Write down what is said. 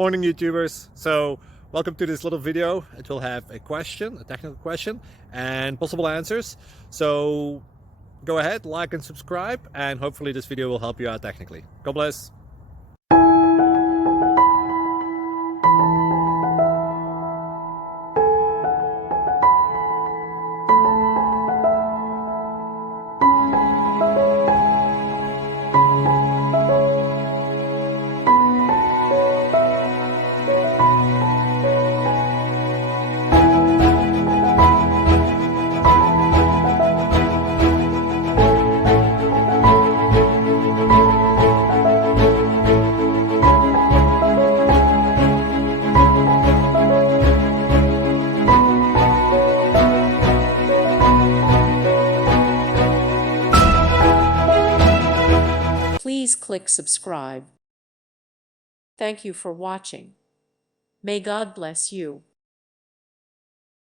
Morning YouTubers. So welcome to this little video. It will have a question, a technical question, and possible answers. So go ahead, like and subscribe, and hopefully this video will help you out technically. God bless. Please click subscribe. Thank you for watching. May God bless you.